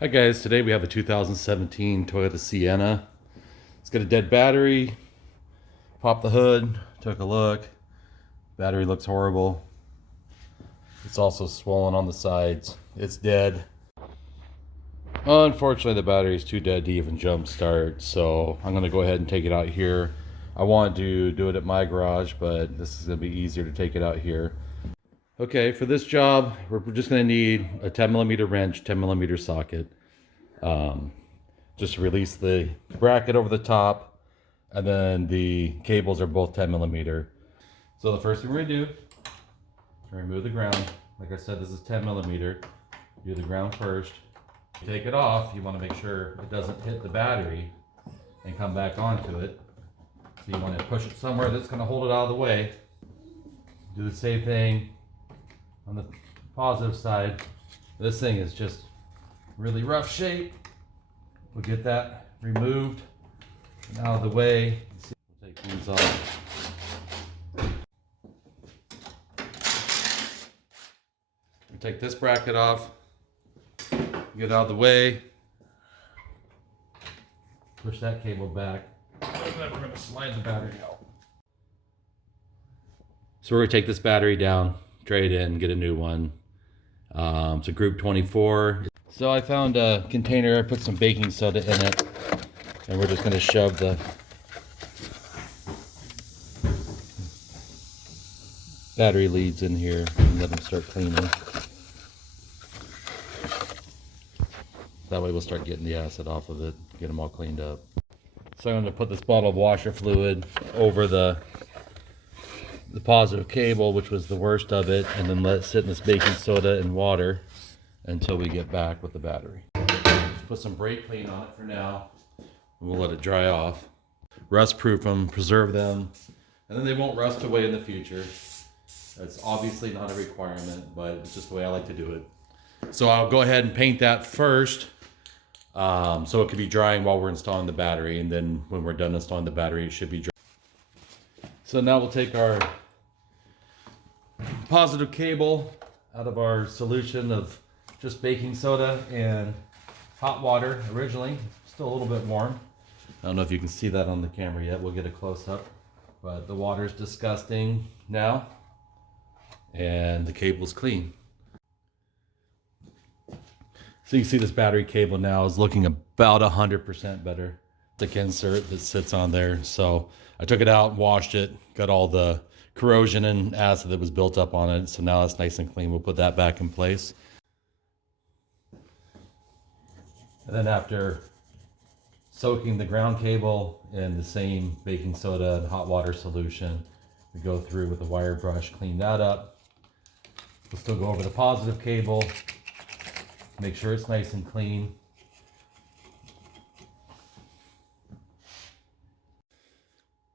Hi guys, today we have a 2017 Toyota Sienna. It's got a dead battery. Popped the hood, took a look. Battery looks horrible. It's also swollen on the sides. It's dead. Unfortunately, the battery is too dead to even jump start, so I'm going to go ahead and take it out here. I wanted to do it at my garage, but this is going to be easier to take it out here. Okay, for this job, we're just going to need a 10mm wrench, 10mm socket. Just release the bracket over the top, and then the cables are both 10mm. So the first thing we're going to do is remove the ground. Like I said, this is 10mm. Do the ground first. Take it off, you want to make sure it doesn't hit the battery and come back onto it. So you want to push it somewhere that's going to hold it out of the way. Do the same thing on the positive side. This thing is just really rough shape. We'll get that removed and out of the way. We'll take these off. We'll take this bracket off. Get out of the way. Push that cable back. And then we're going to slide the battery out. So we're going to take this battery down, trade in, get a new one. It's a Group 24. So I found a container, I put some baking soda in it, and we're just going to shove the battery leads in here and let them start cleaning. That way we'll start getting the acid off of it, get them all cleaned up. So I'm going to put this bottle of washer fluid over the positive cable, which was the worst of it, and then let it sit in this baking soda and water until we get back with the battery. Just put some brake clean on it for now, and we'll let it dry off. Rust proof them, preserve them, and then they won't rust away in the future. That's obviously not a requirement, but it's just the way I like to do it. So I'll go ahead and paint that first, so it could be drying while we're installing the battery, and then when we're done installing the battery, it should be dry. So now we'll take our positive cable out of our solution of just baking soda and hot water originally. Still a little bit warm. I don't know if you can see that on the camera yet. We'll get a close up. But the water's disgusting now. And the cable's clean. So you can see this battery cable now is looking about 100% better. The insert that sits on there. So I took it out, washed it, got all the corrosion and acid that was built up on it. So now it's nice and clean. We'll put that back in place. And then after soaking the ground cable in the same baking soda and hot water solution, we go through with a wire brush, clean that up. We'll still go over the positive cable, make sure it's nice and clean.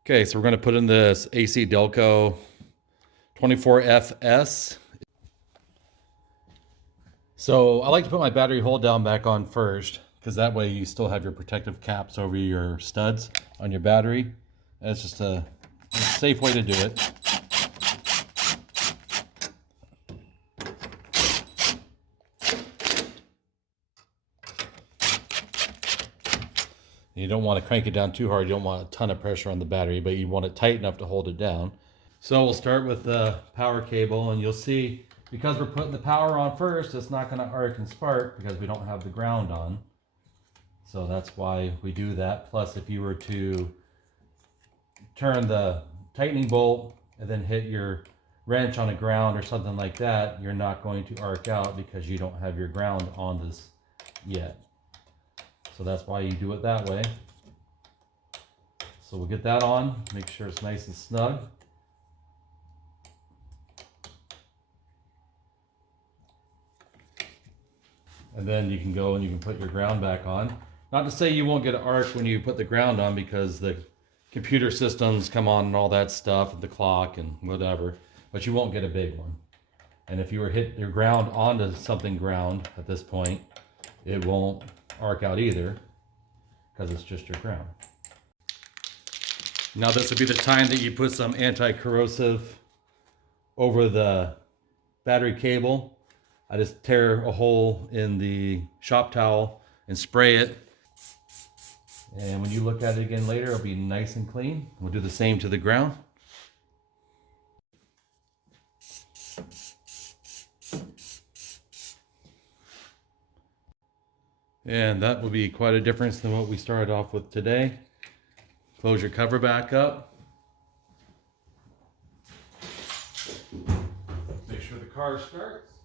Okay, so we're going to put in this acdelco 24FS. So I like to put my battery hold down back on first, because that way you still have your protective caps over your studs on your battery. That's just a safe way to do it. You don't want to crank it down too hard. You don't want a ton of pressure on the battery, but you want it tight enough to hold it down. So we'll start with the power cable, and you'll see because we're putting the power on first, it's not going to arc and spark because we don't have the ground on. So that's why we do that. Plus, if you were to turn the tightening bolt and then hit your wrench on a ground or something like that, you're not going to arc out because you don't have your ground on this yet. So that's why you do it that way. So we'll get that on, make sure it's nice and snug. And then you can go and you can put your ground back on. Not to say you won't get an arc when you put the ground on, because the computer systems come on and all that stuff, the clock and whatever, but you won't get a big one. And if you were hit your ground onto something ground at this point, it won't arc out either, because it's just your ground. Now this would be the time that you put some anti-corrosive over the battery cable I just tear a hole in the shop towel and spray it. And when you look at it again later, it'll be nice and clean. We'll do the same to the ground. And that will be quite a difference than what we started off with today. Close your cover back up. Make sure the car starts.